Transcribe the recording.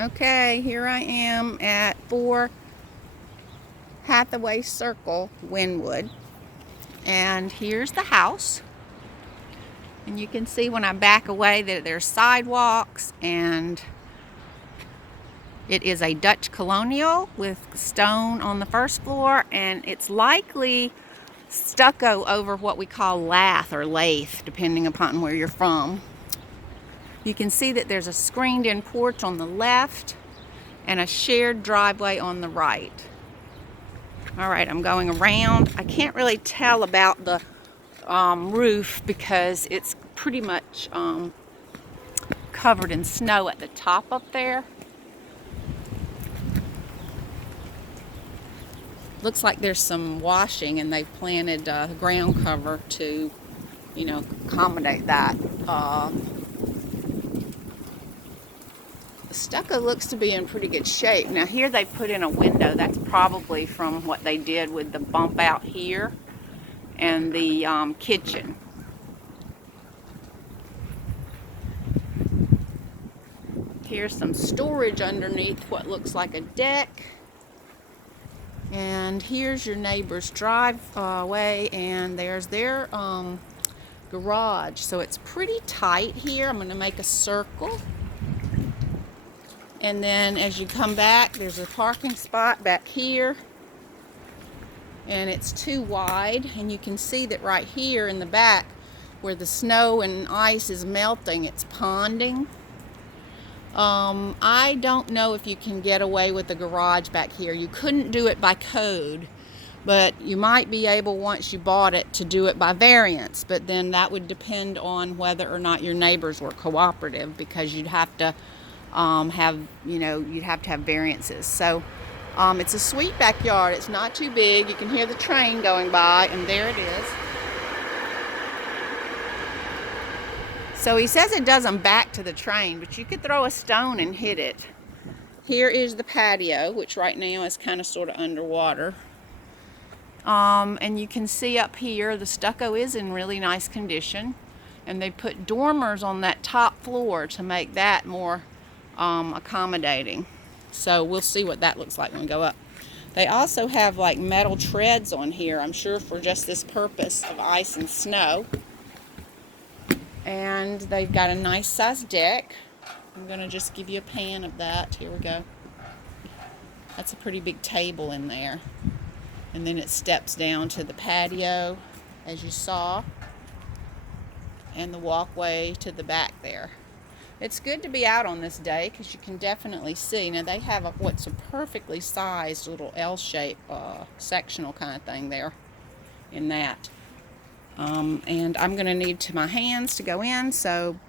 Okay, here I am at 4 Hathaway Cir, Wynnewood. And here's the house. And you can see when I back away that there's sidewalks, and it is a Dutch colonial with stone on the first floor, and it's likely stucco over what we call lath or lath, depending upon where you're from. You can see that there's a screened-in porch on the left and a shared driveway on the right. All right, I'm going around. I can't really tell about the roof because it's pretty much covered in snow at the top up there. Looks like there's some washing and they've planted ground cover to, accommodate that. The stucco looks to be in pretty good shape. Now here they put in a window. That's probably from what they did with the bump out here and the kitchen. Here's some storage underneath what looks like a deck. And here's your neighbor's driveway, and there's their garage. So it's pretty tight here. I'm going to make a circle. And then as you come back, there's a parking spot back here. And it's too wide. And you can see that right here in the back where the snow and ice is melting, it's ponding. I don't know if you can get away with the garage back here. You couldn't do it by code, but you might be able, once you bought it, to do it by variance. But then that would depend on whether or not your neighbors were cooperative, because you'd have to you'd have to have variances. So it's a sweet backyard. It's not too big. You can hear the train going by, and there it is. So he says it doesn't back to the train, but you could throw a stone and hit it. Here is the patio, which right now is kind of sort of underwater. And you can see up here the stucco is in really nice condition. And they put dormers on that top floor to make that more accommodating. So we'll see what that looks like when we go up. They also have like metal treads on here, I'm sure for just this purpose of ice and snow. And they've got a nice sized deck. I'm going to just give you a pan of that. Here we go. That's a pretty big table in there. And then it steps down to the patio, as you saw, and the walkway to the back there. It's good to be out on this day because you can definitely see. Now they have what's a perfectly sized little L-shaped sectional kind of thing there in that. And I'm going to need my hands to go in, so